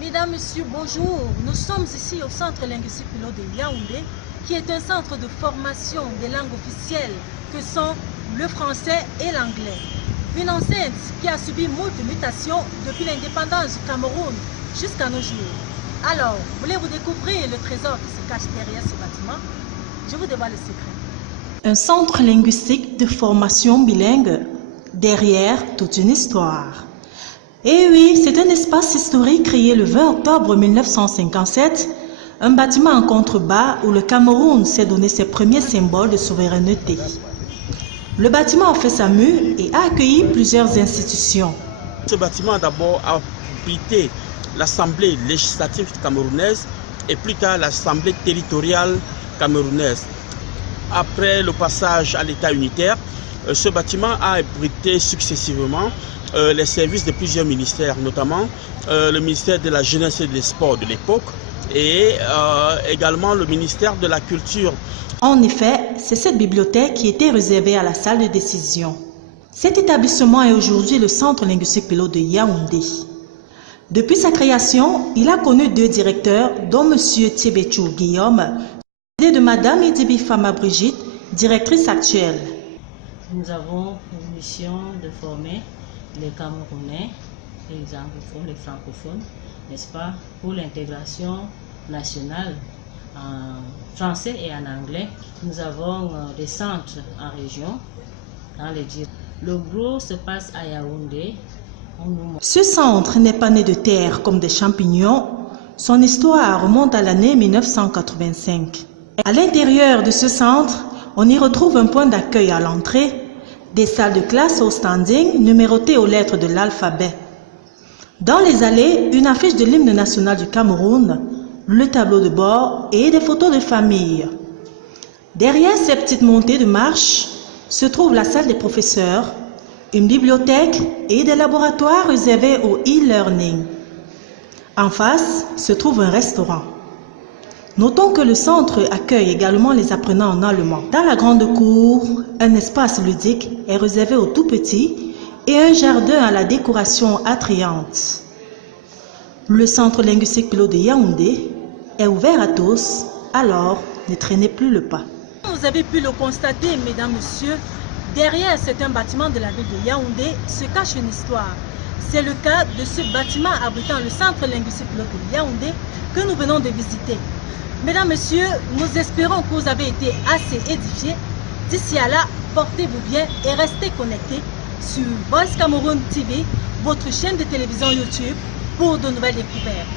Mesdames, Messieurs, bonjour. Nous sommes ici au Centre linguistique Pilot de Yaoundé, qui est un centre de formation des langues officielles que sont le français et l'anglais. Une enceinte qui a subi moult mutations depuis l'indépendance du Cameroun jusqu'à nos jours. Alors, voulez-vous découvrir le trésor qui se cache derrière ce bâtiment? Je vous dévoile le secret. Un centre linguistique de formation bilingue, derrière toute une histoire. Et oui, c'est un espace historique créé le 20 octobre 1957, un bâtiment en contrebas où le Cameroun s'est donné ses premiers symboles de souveraineté. Le bâtiment a fait sa mue et a accueilli plusieurs institutions. Ce bâtiment a d'abord abrité l'Assemblée législative camerounaise et plus tard l'Assemblée territoriale camerounaise. Après le passage à l'État unitaire, ce bâtiment a abrité successivement les services de plusieurs ministères, notamment le ministère de la Jeunesse et des Sports de l'époque et également le ministère de la Culture. En effet, c'est cette bibliothèque qui était réservée à la salle de décision. Cet établissement est aujourd'hui le Centre linguistique Pilot de Yaoundé. Depuis sa création, il a connu 2 directeurs, dont M. Thiebetchou Guillaume, et de Mme Edibi Fama Brigitte, directrice actuelle. Nous avons pour mission de former les Camerounais, les anglophones, les francophones, n'est-ce pas, pour l'intégration nationale en français et en anglais. Nous avons des centres en région, dans les districts. Le gros se passe à Yaoundé. Ce centre n'est pas né de terre comme des champignons. Son histoire remonte à l'année 1985. À l'intérieur de ce centre, on y retrouve un point d'accueil à l'entrée, des salles de classe au standing numérotées aux lettres de l'alphabet. Dans les allées, une affiche de l'hymne national du Cameroun, le tableau de bord et des photos de famille. Derrière ces petites montées de marche se trouve la salle des professeurs, une bibliothèque et des laboratoires réservés au e-learning. En face se trouve un restaurant. Notons que le centre accueille également les apprenants en allemand. Dans la grande cour, un espace ludique est réservé aux tout-petits et un jardin à la décoration attrayante. Le Centre linguistique Pilot de Yaoundé est ouvert à tous, alors ne traînez plus le pas. Vous avez pu le constater, mesdames, messieurs, derrière certains bâtiments de la ville de Yaoundé se cache une histoire. C'est le cas de ce bâtiment abritant le Centre linguistique Pilot de Yaoundé que nous venons de visiter. Mesdames, Messieurs, nous espérons que vous avez été assez édifiés. D'ici à là, portez-vous bien et restez connectés sur Voice Cameroun TV, votre chaîne de télévision YouTube, pour de nouvelles découvertes.